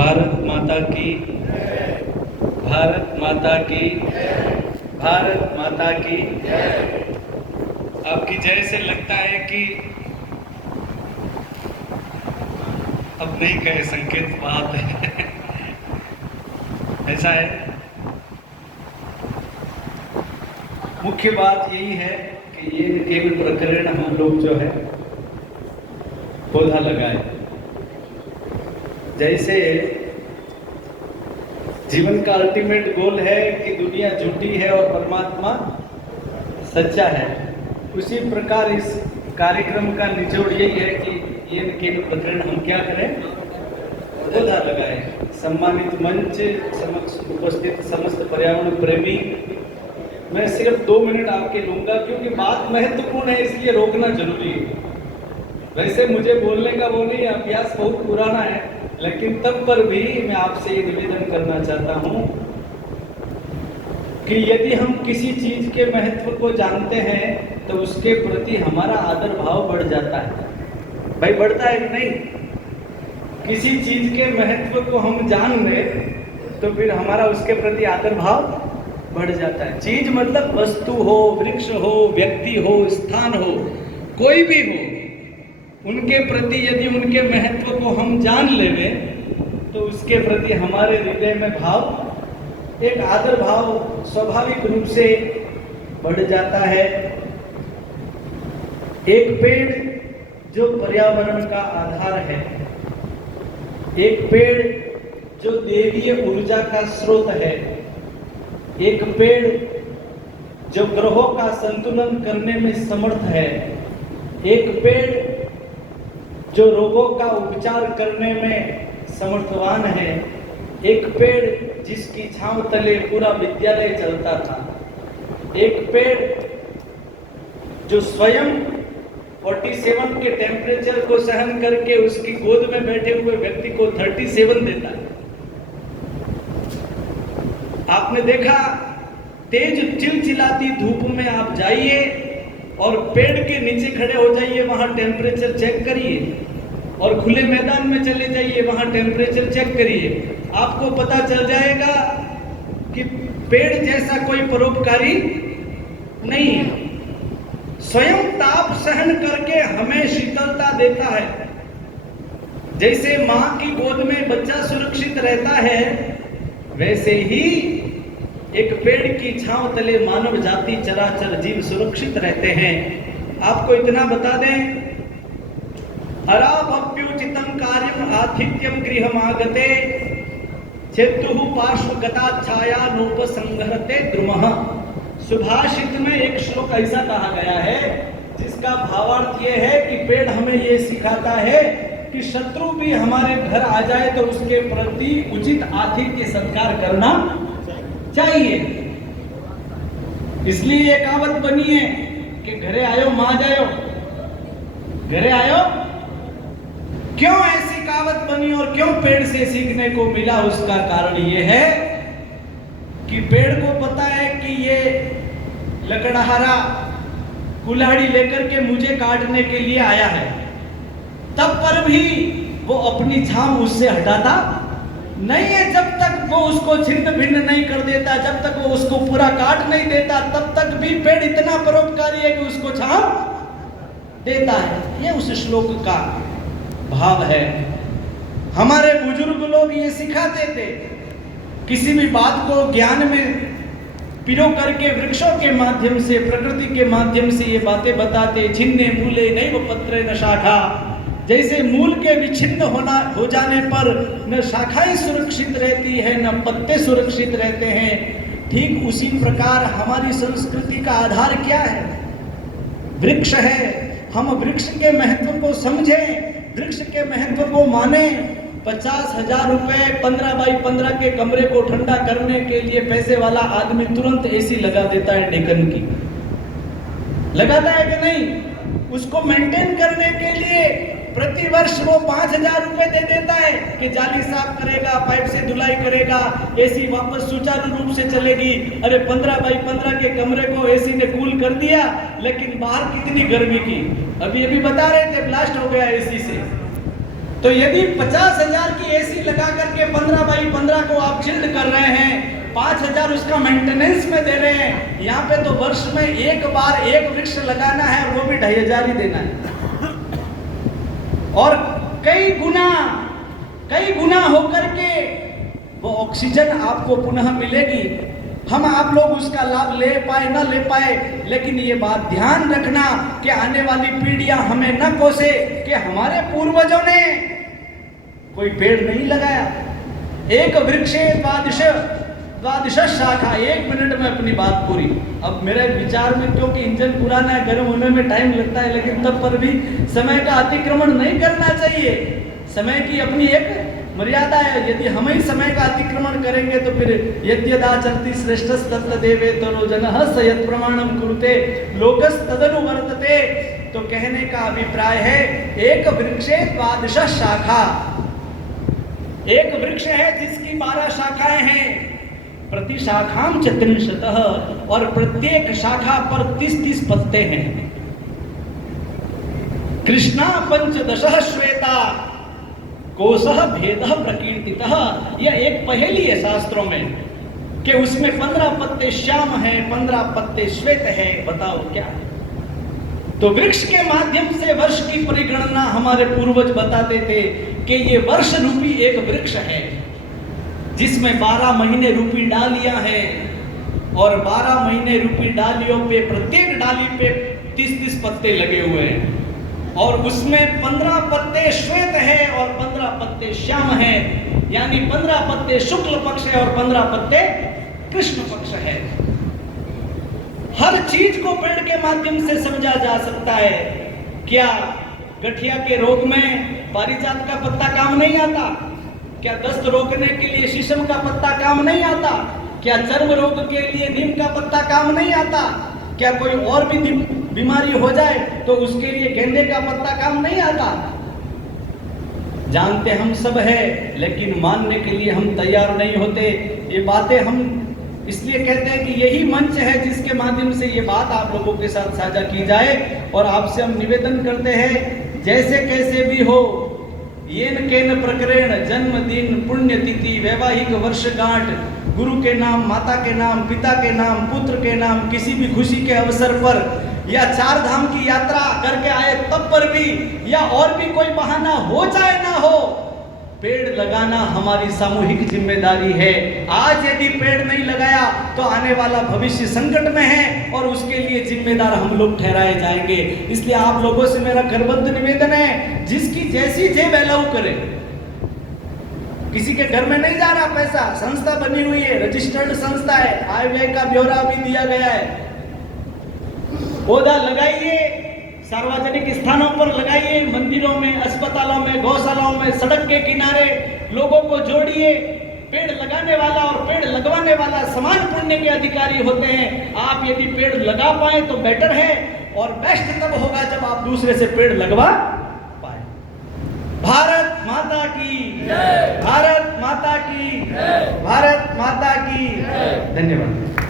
भारत माता की, भारत माता की, भारत माता की। आपकी जय से लगता है कि अब नहीं कहे संकेत बात है ऐसा है। मुख्य बात यही है कि ये केवल प्रकरण हम लोग जो है पौधा लगाए। जैसे जीवन का अल्टीमेट गोल है कि दुनिया झूठी है और परमात्मा सच्चा है, उसी प्रकार इस कार्यक्रम का निचोड़ यही है कि ये केवल प्रकरण हम क्या करें, पौधा लगाएं। सम्मानित मंच समक्ष उपस्थित समस्त पर्यावरण प्रेमी, मैं सिर्फ 2 मिनट आपके लूंगा क्योंकि बात महत्वपूर्ण है, इसलिए रोकना जरूरी है। वैसे मुझे बोलने का वो नहीं, अभ्यास बहुत पुराना है, लेकिन तब पर भी मैं आपसे ये निवेदन करना चाहता हूँ कि यदि हम किसी चीज के महत्व को जानते हैं तो उसके प्रति हमारा आदर भाव बढ़ जाता है। भाई बढ़ता है कि नहीं? किसी चीज के महत्व को हम जान लें तो फिर हमारा उसके प्रति आदर भाव बढ़ जाता है। चीज मतलब वस्तु हो, वृक्ष हो, व्यक्ति हो, स्थान हो, कोई भी हो, उनके प्रति यदि उनके महत्व को हम जान लें तो उसके प्रति हमारे हृदय में भाव, एक आदर भाव स्वाभाविक रूप से बढ़ जाता है। एक पेड़ जो पर्यावरण का आधार है, एक पेड़ जो देवीय ऊर्जा का स्रोत है, एक पेड़ जो ग्रहों का संतुलन करने में समर्थ है, एक पेड़ जो रोगों का उपचार करने में समर्थवान है, एक पेड़ जिसकी छांव तले पूरा विद्यालय चलता था, एक पेड़ जो स्वयं 47 के टेम्परेचर को सहन करके उसकी गोद में बैठे हुए व्यक्ति को 37 देता है। आपने देखा, तेज चिलचिलाती धूप में आप जाइए और पेड़ के नीचे खड़े हो जाइए, वहां टेम्परेचर चेक करिए, और खुले मैदान में चले जाइए, वहां टेम्परेचर चेक करिए, आपको पता चल जाएगा कि पेड़ जैसा कोई परोपकारी नहीं है। स्वयं ताप सहन करके हमें शीतलता देता है। जैसे मां की गोद में बच्चा सुरक्षित रहता है, वैसे ही एक पेड़ की छांव तले मानव जाति चराचर जीव सुरक्षित रहते हैं। आपको इतना बता दें, अराभव्युचितं कार्यम आतिथ्यम गृहमागते चेतुः पार्श्वगता छाया नोपसंहरते द्रुमः। सुभाषित में एक श्लोक ऐसा कहा गया है जिसका भावार्थ ये है कि पेड़ हमें ये सिखाता है कि शत्रु भी हमारे घर आ जाए तो उसके प्रति उचित आतिथ्य सत्कार करना चाहिए। इसलिए एक कहावत बनी है कि घरे आयो मां जायो, घरे आयो। क्यों ऐसी कहावत बनी और क्यों पेड़ से सीखने को मिला? उसका कारण ये है कि पेड़ को पता है कि ये लकड़हारा कुल्हाड़ी लेकर के मुझे काटने के लिए आया है, तब पर भी वो अपनी छांव उससे हटाता नहीं है। जब तक वो उसको छिन्न भिन्न नहीं कर देता, जब तक वो उसको पूरा काट नहीं देता, तब तक भी पेड़ इतना परोपकारी है कि उसको छांव देता है। ये उस श्लोक का भाव है। हमारे बुजुर्ग लोग ये सिखाते थे, किसी भी बात को ज्ञान में पिरो करके वृक्षों के माध्यम से, प्रकृति के माध्यम से ये बातें बताते। छिन्ने मूले नैव पत्रे न शाखा, जैसे मूल के विच्छिन्न हो जाने पर न शाखाएं सुरक्षित रहती है, न पत्ते सुरक्षित रहते हैं, ठीक उसी प्रकार हमारी संस्कृति का आधार क्या है? वृक्ष है। हम वृक्ष के महत्व को समझें, वृक्ष के महत्व को माने। 50,000 रुपए 15 बाई 15 के कमरे को ठंडा करने के लिए पैसे वाला आदमी तुरंत एसी लगा देता है, डेकन की लगाता है कि नहीं? उसको मेंटेन करने के लिए प्रति वर्ष वो 5,000 रुपए दे देता है कि जाली साफ करेगा, पाइप से धुलाई करेगा, एसी वापस सुचारू रूप से चलेगी। अरे 15 बाई 15 के कमरे को एसी ने कूल कर दिया, लेकिन बाहर कितनी गर्मी की। अभी बता रहे थे, ब्लास्ट हो गया एसी से। तो यदि 50,000 की एसी लगा करके 15 बाई 15 को आप चिल्ड कर रहे हैं, 5,000 उसका मेंटेनेंस में दे रहे हैं, यहाँ पे तो वर्ष में एक बार एक वृक्ष लगाना है और वो भी 2,500 ही देना है। और कई गुना होकर के वो ऑक्सीजन आपको पुनः मिलेगी। हम आप लोग उसका लाभ ले पाए न ले पाए, लेकिन ये बात ध्यान रखना कि आने वाली पीढ़ियां हमें न कोसे कि हमारे पूर्वजों ने कोई पेड़ नहीं लगाया। एक वृक्षे द्वादश शाखा। 1 मिनट में अपनी बात पूरी। अब मेरे विचार में, क्योंकि इंजन पुराना है, गर्म होने में टाइम लगता है, लेकिन तब पर भी समय का अतिक्रमण नहीं करना चाहिए। समय की अपनी एक मर्यादा है। यदि हम ही समय का अतिक्रमण करेंगे तो फिर यद्यदाचरति श्रेष्ठस्तत्र देवे तरो जनः स यत् प्रमाणम कुरुते लोकस्तदनु वर्तते। तो कहने का अभिप्राय है एक वृक्षे द्वादश शाखा। एक वृक्ष है जिसकी 12 शाखाएं हैं, प्रति शाखाम च 30, और प्रत्येक शाखा पर 30 पत्ते हैं। कृष्णा 15 श्वेता कोसह भेदः प्रकीर्तितः। यह एक पहेली है शास्त्रों में कि उसमें 15 पत्ते श्याम है, 15 पत्ते श्वेत है। बताओ क्या? तो वृक्ष के माध्यम से वर्ष की परिगणना हमारे पूर्वज बताते थे कि ये वर्ष रूपी एक वृक्ष है जिसमें 12 महीने रूपी डालियां हैं, और 12 महीने रूपी डालियों पे प्रत्येक डाली पे 30 पत्ते लगे हुए हैं, और उसमें 15 पत्ते श्वेत है और 15 पत्ते श्याम है, यानी 15 पत्ते शुक्ल पक्ष है और 15 पत्ते कृष्ण पक्ष है। हर चीज को पेड़ के माध्यम से समझा जा सकता है। क्या गठिया के रोग में पारिजात का पत्ता काम नहीं आता? क्या दस्त रोकने के लिए शीशम का पत्ता काम नहीं आता? क्या चर्म रोग के लिए नीम का पत्ता काम नहीं आता? क्या कोई और भी बीमारी हो जाए तो उसके लिए गेंदे का पत्ता काम नहीं आता? जानते हम सब है, लेकिन मानने के लिए हम तैयार नहीं होते। ये बातें हम इसलिए कहते हैं कि यही मंच है जिसके माध्यम से ये बात आप लोगों के साथ साझा की जाए, और आपसे हम निवेदन करते हैं जैसे कैसे भी हो, येन केन प्रकरण जन्मदिन पुण्यतिथि वैवाहिक वर्षगांठ, गुरु के नाम, माता के नाम, पिता के नाम, पुत्र के नाम, किसी भी खुशी के अवसर पर, या 4 धाम की यात्रा करके आए तब पर भी, या और भी कोई बहाना हो चाहे ना हो, पेड़ लगाना हमारी सामूहिक जिम्मेदारी है। आज यदि पेड़ नहीं लगाया तो आने वाला भविष्य संकट में है और उसके लिए जिम्मेदार हम लोग ठहराए जाएंगे। इसलिए आप लोगों से मेरा करबद्ध निवेदन है, जिसकी जैसी जेब अलाउ करे। किसी के घर में नहीं जा रहा पैसा, संस्था बनी हुई है, रजिस्टर्ड संस्था है, आय व्यय का ब्यौरा भी दिया गया है। पौधा लगाइए, सार्वजनिक स्थानों पर लगाइए, मंदिरों में, अस्पतालों में, गौशालाओं में, सड़क के किनारे लोगों को जोड़िए। पेड़ लगाने वाला और पेड़ लगवाने वाला समान पुण्य के अधिकारी होते हैं। आप यदि पेड़ लगा पाए तो बेटर है, और बेस्ट तब होगा जब आप दूसरे से पेड़ लगवा पाए। भारत माता की जय, भारत माता की जय, भारत माता की जय। धन्यवाद।